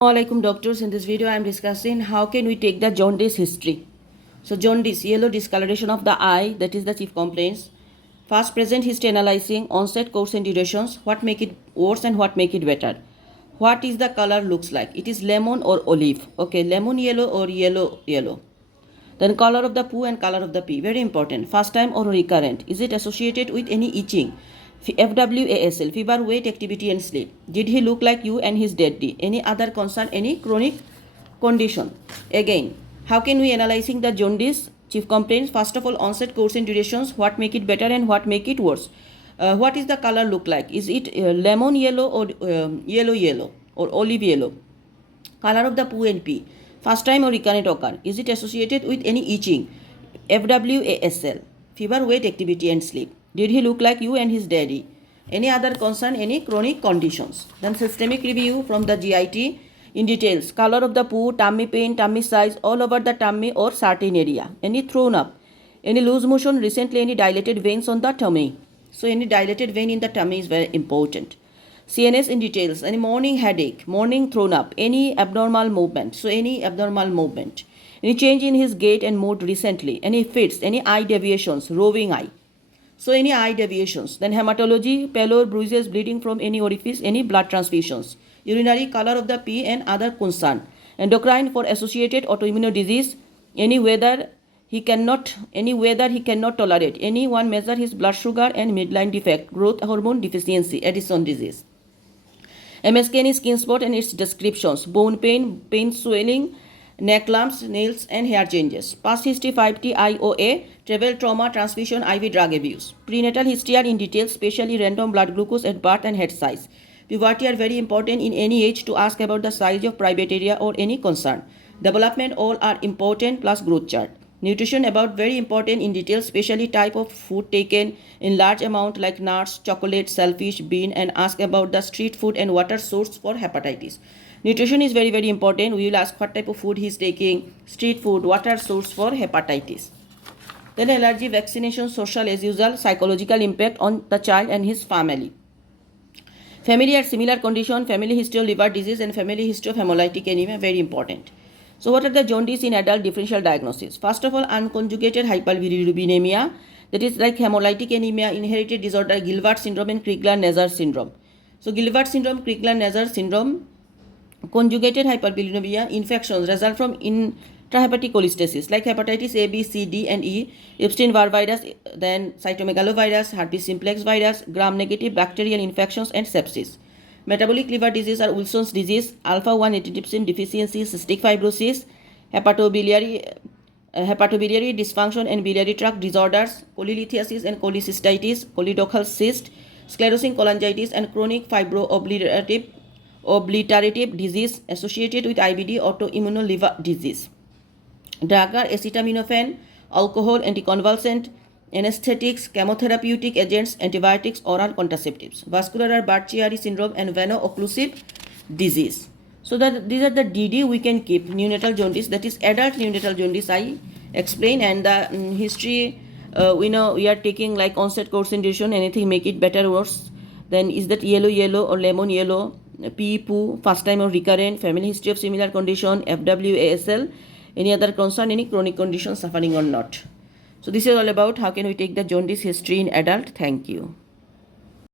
Assalamualaikum doctors. In this video I am discussing how can we take the jaundice history. So jaundice, yellow discoloration of the eye, that is the chief complaints. First present history analyzing, onset, course and durations, what make it worse and what make it better. What is the color looks like? It is lemon or olive. Okay, lemon yellow or yellow. Then color of the poo and color of the pee, very important. First time or recurrent. Is it associated with any itching? FWASL, fever, weight, activity and sleep. Did he look like you and his deadly? Any other concern, any chronic condition? Again, how can we analyzing the jaundice? Chief complaints, first of all, onset, course and durations, what make it better and what make it worse. What is the color look like? Is it lemon yellow or yellow or olive yellow? Color of the poo and pee. First time or recurrent occur. Is it associated with any itching? FWASL, fever, weight, activity and sleep. Did he look like you and his daddy? Any other concern, any chronic conditions? Then systemic review from the GIT in details. Color of the poo, tummy pain, tummy size, all over the tummy or certain area. Any thrown up, any loose motion, recently any dilated veins on the tummy. So any dilated vein in the tummy is very important. CNS in details, any morning headache, morning thrown up, any abnormal movement. So any abnormal movement. Any change in his gait and mood recently, any fits, any eye deviations, roving eye. So any eye deviations. Then hematology, pallor, bruises, bleeding from any orifice, any blood transfusions. Urinary, color of the pee and other concern. Endocrine for associated autoimmune disease, any weather he cannot tolerate. Any one measure his blood sugar and midline defect, growth hormone deficiency, Addison disease. MSK, any skin spot and its descriptions, bone pain, pain swelling, neck lumps, nails and hair changes. Past history 5T IOA, travel trauma, transfusion, IV drug abuse. Prenatal history are in detail, especially random blood glucose at birth and head size. Puberty are very important in any age to ask about the size of private area or any concern. Development all are important plus growth chart. Nutrition about very important in detail, especially type of food taken in large amount like nuts, chocolate, shellfish, bean and ask about the street food and water source for hepatitis. Nutrition is very important. We will ask what type of food he is taking, street food, water source for hepatitis. Then allergy, vaccination, social as usual, psychological impact on the child and his family. Family or similar condition, family history of liver disease and family history of hemolytic anemia, very important. So what are the jaundice in adult differential diagnosis? First of all, unconjugated hyperbilirubinemia, that is like hemolytic anemia, inherited disorder, Gilbert syndrome and Crigler-Najjar syndrome. So Gilbert syndrome, Crigler-Najjar syndrome, conjugated hyperbilirubinemia, infections result from intrahepatic cholestasis like hepatitis A, B, C, D and E, Epstein-Barr virus, then cytomegalovirus, herpes simplex virus, gram-negative bacterial infections and sepsis. Metabolic liver disease are Wilson's disease, alpha-1 antitrypsin deficiency, cystic fibrosis, hepatobiliary dysfunction and biliary tract disorders, cholelithiasis and cholecystitis, choledochal cyst, sclerosing cholangitis and chronic fibro-obliterative disease associated with IBD, autoimmune liver disease. Drug are acetaminophen, alcohol, anticonvulsant, anesthetics, chemotherapeutic agents, antibiotics, oral contraceptives. Vascular are Budd-Chiari syndrome and veno-occlusive disease. So that these are the DD we can keep. Neonatal jaundice, that is adult neonatal jaundice I explain, and the history we know we are taking like onset, course and duration, anything make it better or worse. Then is that yellow or lemon yellow, pee, poo, first time or recurrent, family history of similar condition, FWASL, any other concern, any chronic condition suffering or not. So this is all about how can we take the jaundice history in adult. Thank you.